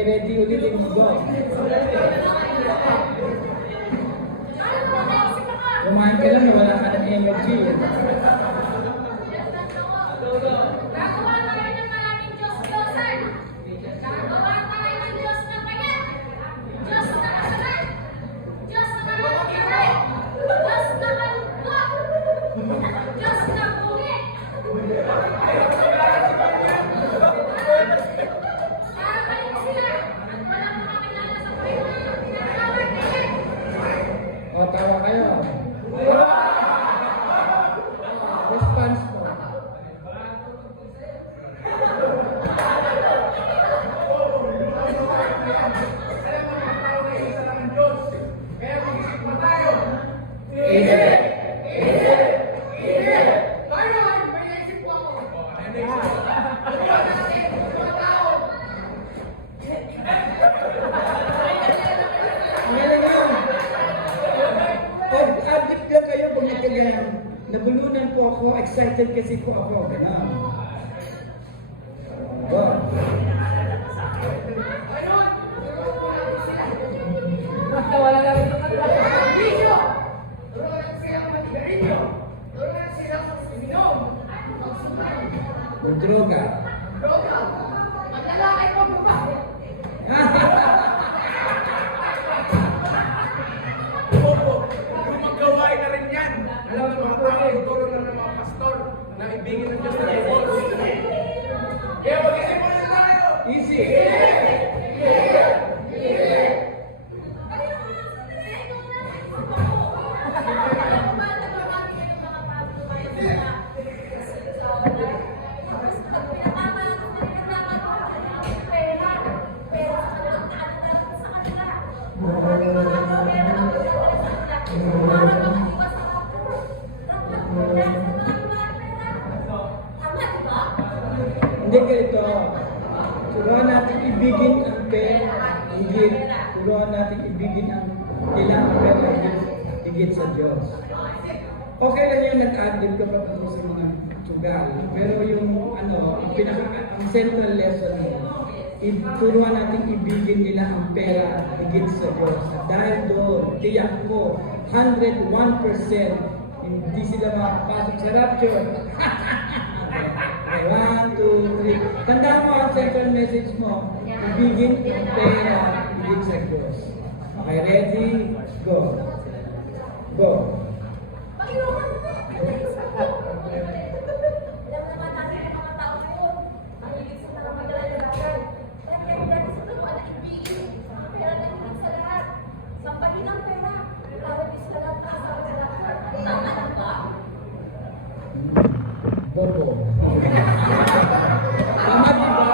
Okay, ready ulitin mo. Go. Kumain ka lang, wala ka ng energy. Gagawa tayo ng maraming Diyos-Diyosan. Gagawa tayo ng Diyos na payat. Diyos na kasalan. Diyos na malalakiray. Diyos na malugkot. Diyos na buhi. Para kayo sila at walang makakilala sa Panginoon. Tinatawag nila. O, tawa kayo. Response mo. Ngayon lang. Pag-addict lang kayo, bumigyan. Nabulunan po ako, excited kasi po ako. Ganun. Go. Wala na rin. Video! Turuan silang mag-garinyo. Turuan silang mag-minom. Magsuman. Droga. Droga. Maglalakay po babae. Opo, gumagawain na rin yan. Alam ng mga tao, tulong lang ng mga pastor na ibigin ng Diyos na divorce. Kaya mag-isip na tayo! Easy. Hindi ganito. Turuan natin ibigin ang pera higit. Turuan natin ibigin ang kailangan pera higit sa Diyos. Okay lang yung nag-adlib ka patungkol sa mga sugal. Pero yung ang central lesson mo, turuan natin ibigin nila ang pera higit sa Diyos. Dahil doon, tiyak ko, 101% hindi sila makapasok sa rapture. Okay, 1, 2, 3. Tandaan mo ang central message mo. Ibigin ang pera higit sa Diyos. Okay, ready? Go. Go. Sambahin ang pera. Tawag sa lahat sa tama na ba? Bobo. Tama di ba?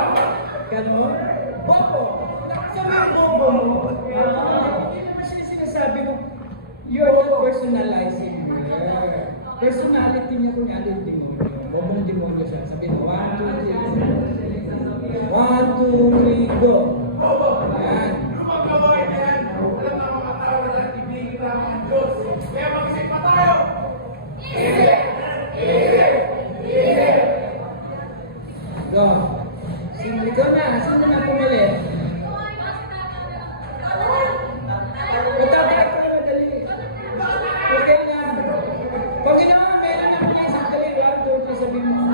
Ganon? Bobo. Sabi ang bobo mo. Hindi naman siya sinasabi mo, you're not personalizing. Personality niya kung ano yung demonyo. Bobong demonyo siya. Sabi mo, 1, 2, 3. 1, 2, 3, go. Ayan. Gumagawain na yan. Alam ng mga tao na ibigin lang ng Diyos. Kaya mag-isip pa tayo! Go. Ikaw na. Sino na pumalit? Matatagal ko na madali. Okay lang. Panginoon, meron ako na isang dali. 1, 2, 3, sabihin mo.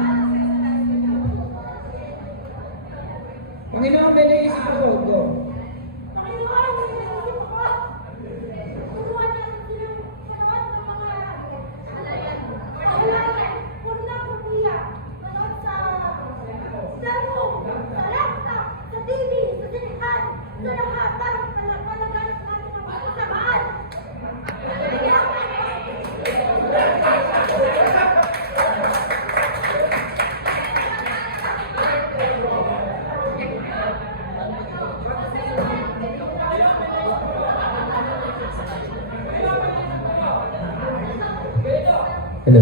Panginoon, may naisip ako. Go. Hello.